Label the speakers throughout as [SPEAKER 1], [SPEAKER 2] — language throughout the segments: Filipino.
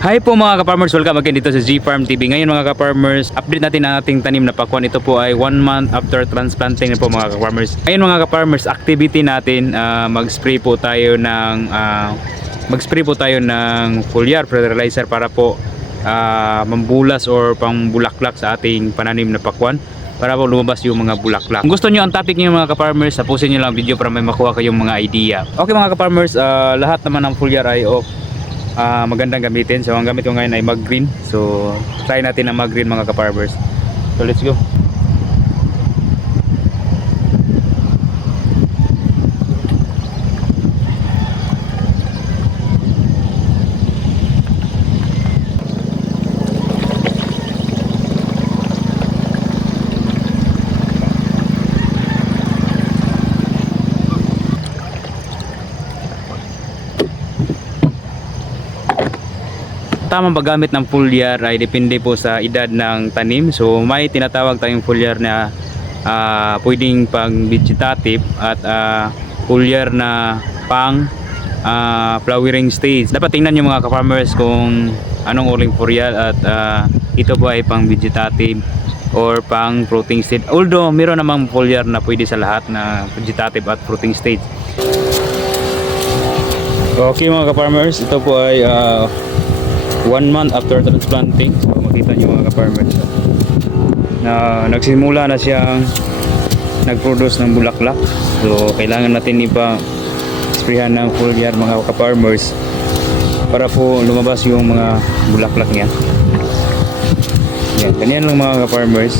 [SPEAKER 1] Hi po mga ka-farmers, welcome again dito sa G-Farm TV. Ngayon mga ka-farmers, update natin ang ating tanim na pakwan. Ito po ay one month after transplanting na po mga ka-farmers. Ngayon mga ka-farmers, activity natin, ah, mag-spray po tayo ng ah, mag-spray po tayo ng foliar fertilizer para po ah, mambulas or pangbulaklak sa ating pananim na pakwan para po lumabas yung mga bulaklak. Kung gusto nyo ang topic nyo mga ka-farmers, tapusin nyo lang ang video para may makuha kayong mga idea. Okay mga ka-farmers, ah, lahat naman ng foliar ay off ah, magandang gamitin. So ang gamit ko ngayon ay mag green. So try natin ang mag green mga ka-farmers. So let's go. Tamang paggamit ng foliar ay depende po sa edad ng tanim. So may tinatawag tayong foliar na ah, pwedeng pang vegetative at ah, foliar na pang ah, flowering stage. Dapat tingnan nyo mga ka-farmers kung anong uling foliar at ah, ito ba ay pang vegetative or pang fruiting stage. Although meron namang foliar na pwede sa lahat na vegetative at fruiting stage. Okay mga ka-farmers, ito po ay ah, one month after transplanting so makita nyo mga ka-farmers na nagsimula na siyang nag-produce ng bulaklak. So kailangan natin ipa sprayhan ng foliar mga ka-farmers para po lumabas yung mga bulaklak niya. Yan, ganyan lang mga ka-farmers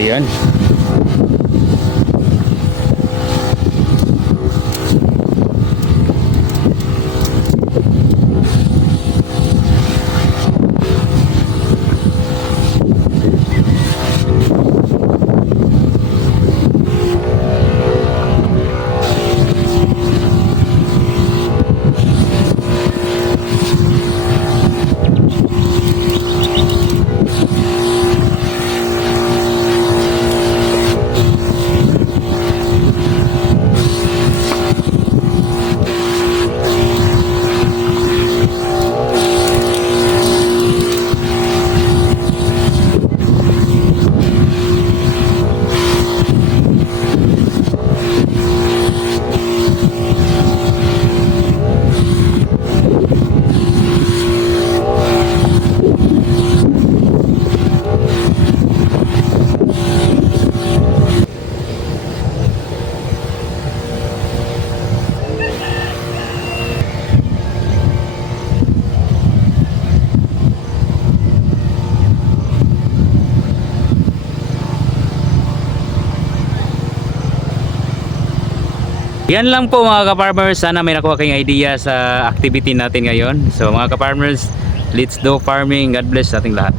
[SPEAKER 1] ayan Yan lang po mga ka-farmers. Sana may nakuha kayong idea sa activity natin ngayon. So mga ka-farmers, let's do farming. God bless sa ating lahat.